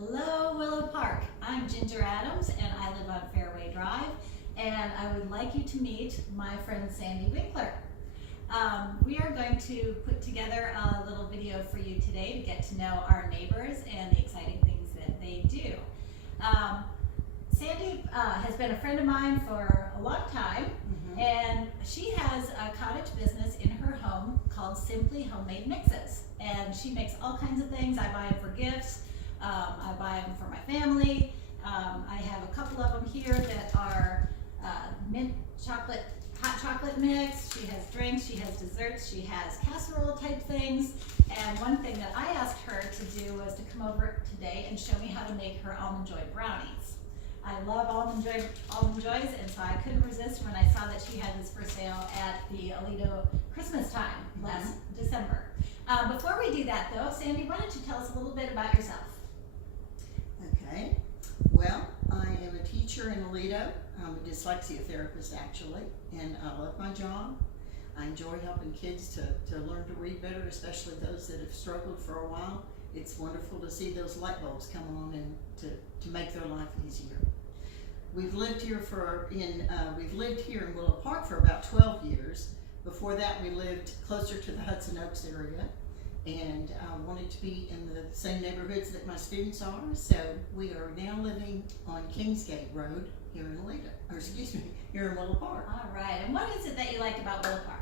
Hello, Willow Park. I'm Ginger Adams and I live on Fairway Drive, and I would like you to meet my friend Sandee Winkler. We are going to put together a little video for you today to get to know our neighbors and the exciting things that they do. Sandee has been a friend of mine for a long time, and she has a cottage business in her home called Simply Homemade Mixes, and she makes all kinds of things. I buy them for gifts. I buy them for my family. I have a couple of them here that are mint chocolate, hot chocolate mix. She has drinks, she has desserts, she has casserole type things. And one thing that I asked her to do was to come over today and show me how to make her Almond Joy brownies. I love Almond Joys, and so I couldn't resist when I saw that she had this for sale at the Alito Christmas time last December. Before we do that though, Sandee, why don't you tell us a little bit about yourself? Okay, well, I am a teacher in Alito. I'm a dyslexia therapist actually, and I love my job. I enjoy helping kids to learn to read better, especially those that have struggled for a while. It's wonderful to see those light bulbs come on and to make their life easier. We've lived here in Willow Park for about 12 years. Before that, we lived closer to the Hudson Oaks area, and wanted to be in the same neighborhoods that my students are. So we are now living on Kingsgate Road here in Alito, or excuse me, here in Willow Park. All right, and what is it that you like about Willow Park?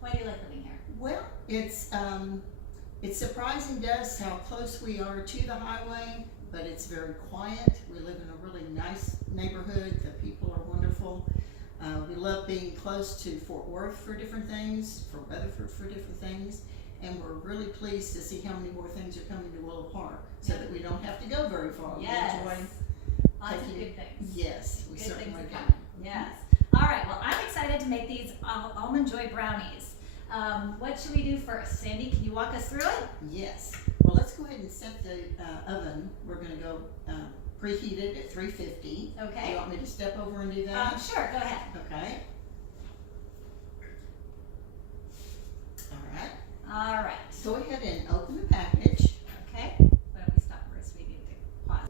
Why do you like living here? Well, it's surprising to us how close we are to the highway, but it's very quiet. We live in a really nice neighborhood. The people are wonderful. We love being close to Fort Worth for different things, for Weatherford for different things, and we're really pleased to see how many more things are coming to Willow Park, so that we don't have to go very far. Yes. We enjoy Lots of good things. Yes, we Good certainly things are do. coming. Yes. All right, well, I'm excited to make these Almond Joy brownies. What should we do first? Sandee, can you walk us through it? Yes. Well, let's go ahead and set the oven. We're going to go preheat it at 350. Okay. Do you want me to step over and do that? Sure, go ahead. Okay. All right. All right. Go ahead and open the package. Okay. Why don't we stop first? We need to pause.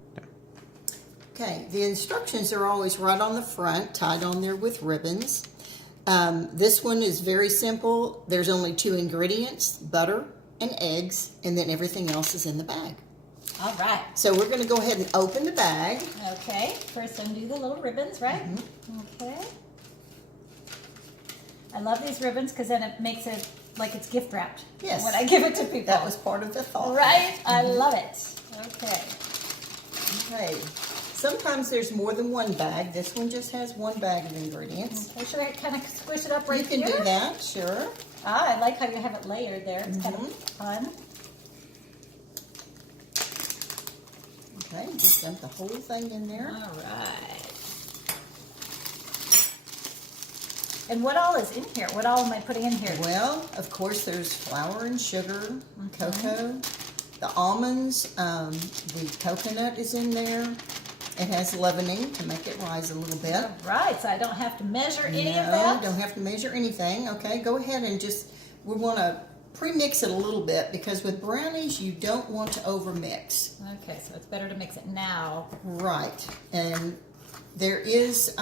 Okay, the instructions are always right on the front, tied on there with ribbons. This one is very simple. There's only 2 ingredients, butter and eggs, and then everything else is in the bag. All right. So we're going to go ahead and open the bag. Okay. First undo the little ribbons, right? Okay. I love these ribbons because then it makes it like it's gift wrapped. Yes. When I give it to people. That was part of the thought. Right? I love it. Okay. Okay. Sometimes there's more than one bag. This one just has one bag of ingredients. Okay, should I kind of squish it up right here? You can do that, sure. Ah, I like how you have it layered there. It's kind of fun. Okay, just dump the whole thing in there. All right. And what all is in here? What all am I putting in here? Well, of course, there's flour and sugar, cocoa, the almonds, the coconut is in there. It has leavening to make it rise a little bit. All right, so I don't have to measure any of No, that? don't have to measure anything. Okay, go ahead and we want to pre-mix it a little bit, because with brownies, you don't want to over-mix. Okay, so it's better to mix it now. Right, and there is,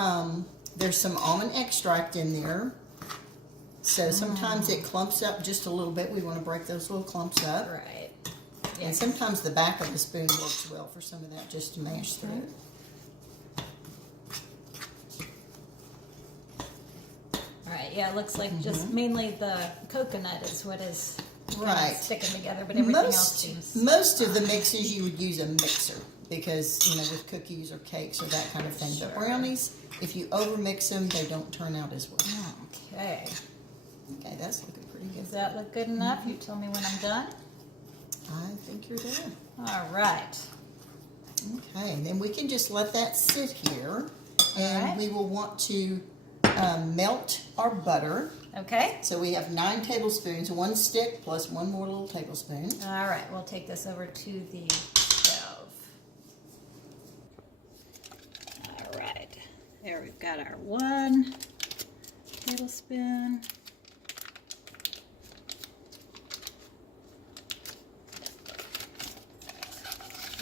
there's some almond extract in there. So sometimes it clumps up just a little bit. We want to break those little clumps up. Right. And sometimes the back of the spoon works well for some of that, just to mash through. All right, yeah, it looks like just mainly the coconut is what is Right. sticking together, but everything else seems... Most of the mixes you would use a mixer, because, with cookies or cakes or that kind of thing. Sure. But brownies, if you over mix them, they don't turn out as well. Okay. Okay, that's looking pretty good. Does that look good enough? You tell me when I'm done. I think you're there. All right. Okay, and then we can just let that sit here, and Alright. we will want to melt our butter. Okay. So we have 9 tablespoons, 1 stick plus 1 more little tablespoon. All right, we'll take this over to the stove. All right, there we've got our 1 tablespoon.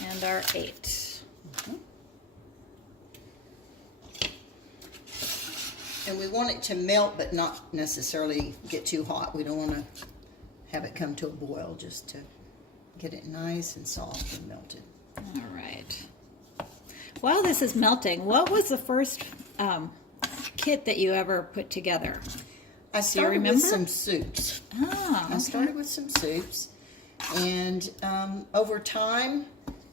And and our 8. And we want it to melt, but not necessarily get too hot. We don't want to have it come to a boil, just to get it nice and soft and melted. All right. While this is melting, what was the first kit that you ever put together? I started with some soups. Oh, okay. I started with some soups, and over time,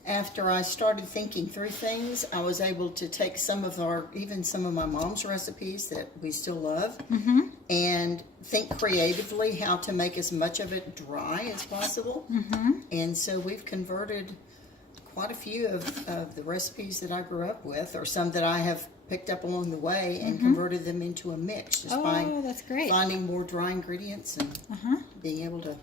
after I started thinking through things, I was able to take some of my mom's recipes that we still love, and think creatively how to make as much of it dry as possible. And so we've converted quite a few of the recipes that I grew up with, or some that I have picked up along the way, and converted them into a mix just by that's great. finding more dry ingredients and being able to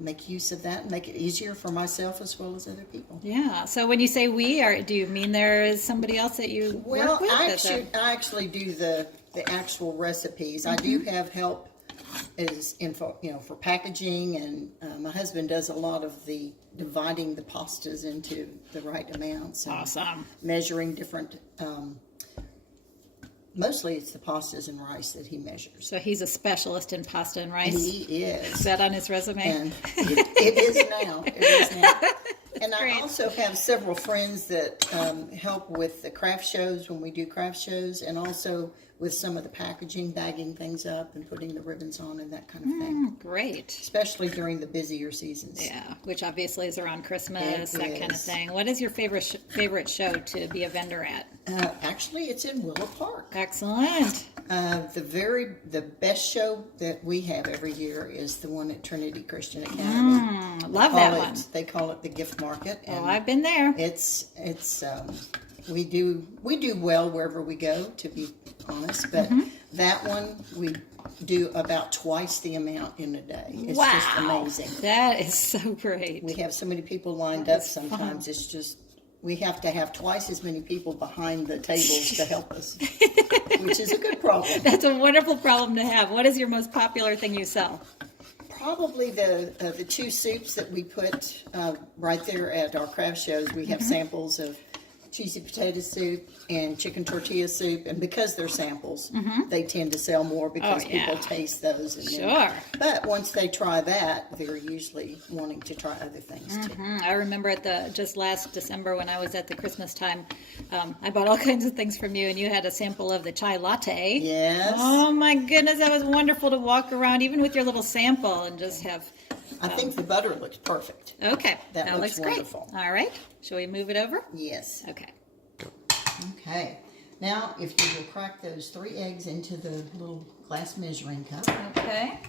make use of that and make it easier for myself as well as other people. Yeah. So when you say do you mean there is somebody else that you work with? I actually do the actual recipes. I do have help for packaging, and my husband does a lot of the dividing the pastas into the right amounts. And awesome. Measuring different. Mostly it's the pastas and rice that he measures. So he's a specialist in pasta and rice. He is. Is that on his resume? And it is now. It is now. And great. I also have several friends that help with the craft shows when we do craft shows, and also with some of the packaging, bagging things up and putting the ribbons on and that kind of thing. Great. Especially during the busier seasons. Yeah, which obviously is around Christmas, It that kind of is. thing. What is your favorite show to be a vendor at? Actually, it's in Willow Park. Excellent. The best show that we have every year is the one at Trinity Christian Academy. Love that one. They call it the gift market. Oh, I've been there. We do well wherever we go, to be honest, but that one we do about twice the amount in a day. It's just amazing. That is so great. We have so many people lined up sometimes. It's just, we have to have twice as many people behind the tables to help us, which is a good problem. That's a wonderful problem to have. What is your most popular thing you sell? Probably the 2 soups that we put right there at our craft shows. We have samples of cheesy potato soup and chicken tortilla soup, and because they're samples, they tend to sell more because people taste those. And but once they try that, they're usually wanting to try other things too. I remember just last December when I was at the Christmas time, I bought all kinds of things from you, and you had a sample of the chai latte. Yes. Oh my goodness, that was wonderful to walk around, even with your little sample, and just have. I think the butter looks perfect. Okay, that looks wonderful. Great. All right, shall we move it over? Yes. Okay. Okay. Now, if you will crack those 3 eggs into the little glass measuring cup. Okay.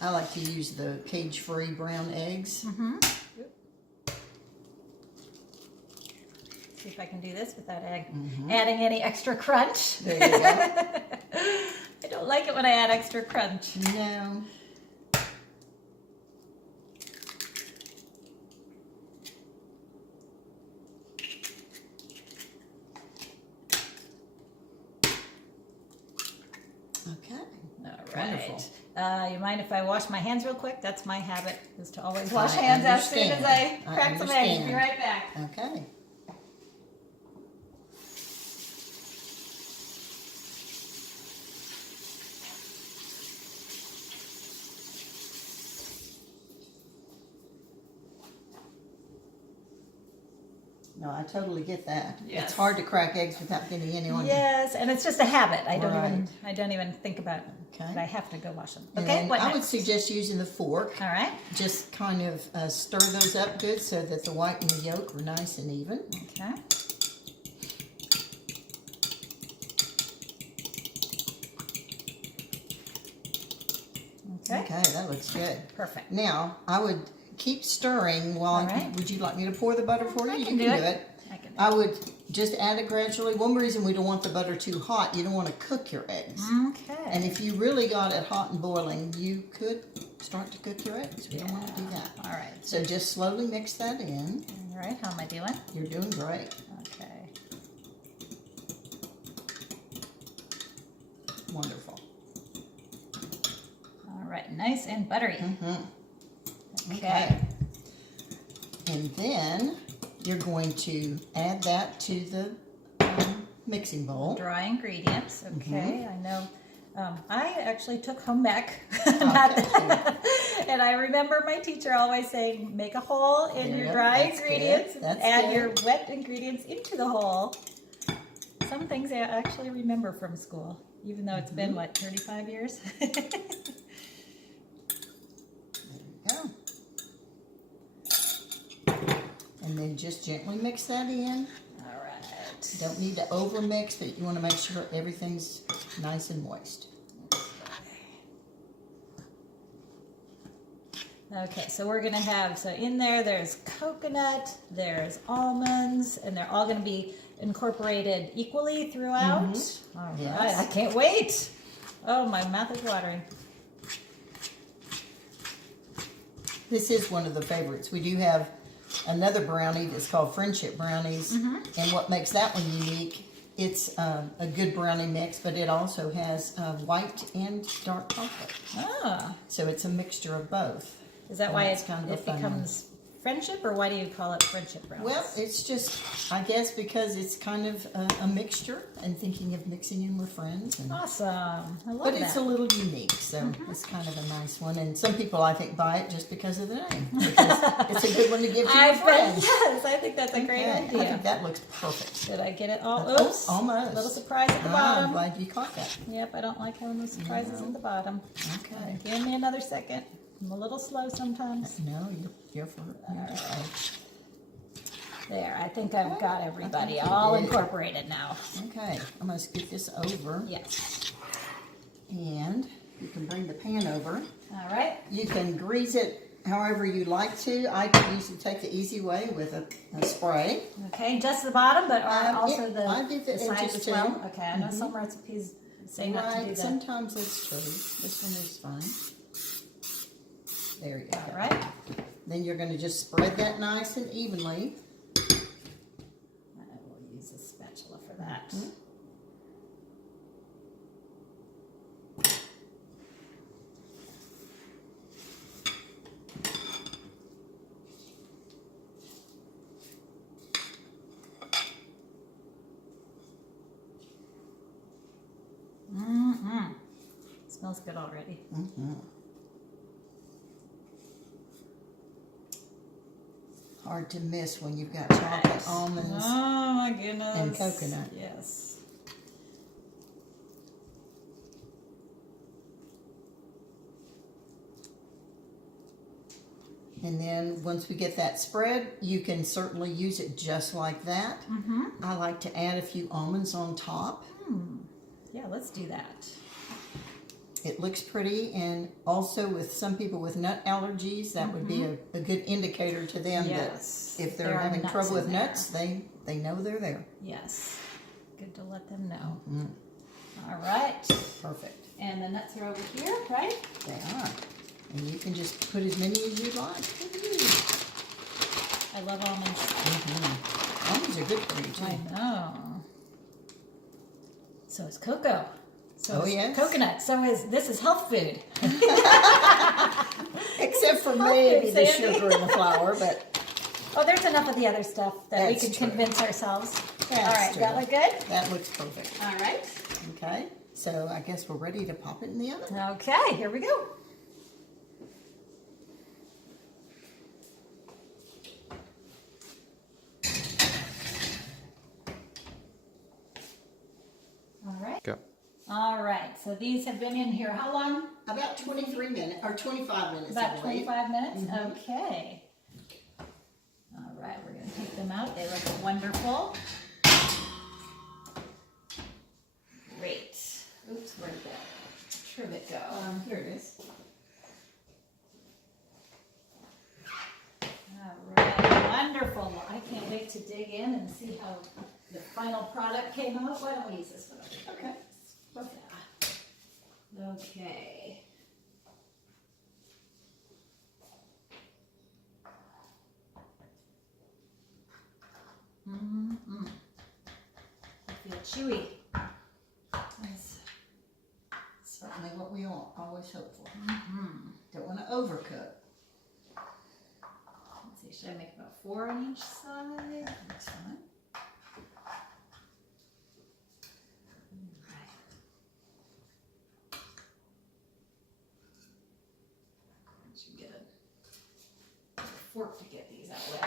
I like to use the cage-free brown eggs. See if I can do this without adding any extra crunch. There you go. I don't like it when I add extra crunch. No. Okay. All right. Wonderful. You mind if I wash my hands real quick? That's my habit, is to always wash hands as soon as I crack some eggs. Be right back. Okay. No, I totally get that. Yes. It's hard to crack eggs without getting any on you. Yes, and it's just a habit. I don't even think about it. Okay. But I have to go wash them. And Okay, what I would next? suggest using the fork. All right. Just kind of stir those up good so that the white and the yolk are nice and even. Okay. Okay, that looks good. Perfect. Now, I would keep stirring while All right. would you like me to pour the butter for you? I You can do it. I would just add it gradually. One reason we don't want the butter too hot, you don't want to cook your eggs. Okay. And if you really got it hot and boiling, you could start to cook your eggs. We don't want to do that. All right. So just slowly mix that in. All right. How am I doing? You're doing great. Okay. Wonderful. All right. Nice and buttery. Mm-hmm. Okay. And then you're going to add that to the mixing bowl. Dry ingredients. Okay, I know. I actually took home ec, and I remember my teacher always saying, make a hole in your dry ingredients and add your wet ingredients into the hole. Some things I actually remember from school, even though it's been, what, 35 years? There you go. And then just gently mix that in. All right. Don't need to over mix, but you want to make sure everything's nice and moist. Okay, so we're gonna have, so in there's coconut, there's almonds, and they're all gonna be incorporated equally throughout. All right, Yes. I can't wait. Oh, my mouth is watering. This is one of the favorites. We do have another brownie that's called Friendship Brownies, and what makes that one unique, it's a good brownie mix, but it also has white and dark chocolate. Ah, So it's a mixture of both. is that And why that's it kind of a fun becomes friendship, or why do you call it friendship brownies? Well, it's just, I guess, because it's kind of a mixture and thinking of mixing in with friends. And, Awesome. I love but that. it's a little unique, so it's kind of a nice one. And some people, I think, buy it just because of the name. Because it's a good one to give to your I bet, friends. yes, I think that's a great Okay, idea. I think that looks perfect. Did I get it all? Oh, Oops. almost. Little surprise at the I'm bottom. glad you caught that. Yep, I don't like having those surprises at the bottom. Okay. Give me another second. I'm a little slow sometimes. No, you're just fine. There, I think I've got everybody all incorporated now. Okay, I'm going to scoot this over. Yes. And you can bring the pan over. All right. You can grease it however you like to. I usually take the easy way with a spray. Okay, just the bottom, but also yeah, I do the sides edges as too. well. Okay, I know some recipes say not to do that. Sometimes that's true. This one is fine. There you go. All right. Then you're going to just spread that nice and evenly. I will use a spatula for that. Smells good already. Hard to miss when you've got chocolate, almonds, Oh my goodness. and coconut. Yes. And then once we get that spread, you can certainly use it just like that. I like to add a few almonds on top. Yeah, let's do that. It looks pretty, and also with some people with nut allergies, that would be a good indicator to them Yes. that if There they're are having nuts trouble with in there. nuts, they know they're there. Yes. Good to let them know. All right. Perfect. And the nuts are over here, right? They are. And you can just put as many as you'd like. I love almonds. Almonds are good for you too. I know. So is cocoa. So Oh, is yes. coconut. This is health food. Except for Okay, maybe the Sandee. sugar and the flour, but Oh, there's enough of the other stuff that we That's can true. convince ourselves. That's All right, true. that look good? that looks perfect. All right. Okay, so I guess we're ready to pop it in the oven. Okay, here we go. All right. Go. All right, so these have been in here how long? About 23 minutes, or 25 minutes, About I believe. 25 minutes? Okay. All right, we're going to take them out. They look wonderful. Great. Oops, where did that trivet go? Here it is. All right, wonderful. I can't wait to dig in and see how the final product came out. Why don't we use this one? Okay. Yeah. Okay. I feel chewy. That's certainly what we always hope for. Don't want to overcook. Let's see, should I make about 4 on each side? That's fine. Should get a fork to get these out with.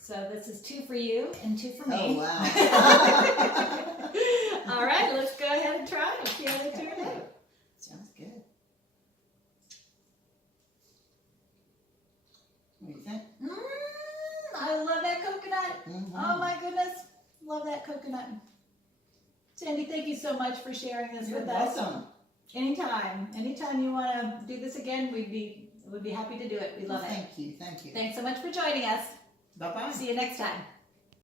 So this is 2 for you and 2 for me. Oh, wow. All right, let's go ahead and try and see how they turn out. Sounds good. What do you think? I love that coconut. Mm-hmm. Oh my goodness, love that coconut. Sandee, thank you so much for sharing this You're with us. welcome. Anytime you want to do this again, we'd be happy to do it. We love it. Thank you. Thanks so much for joining us. Bye-bye. See you next time.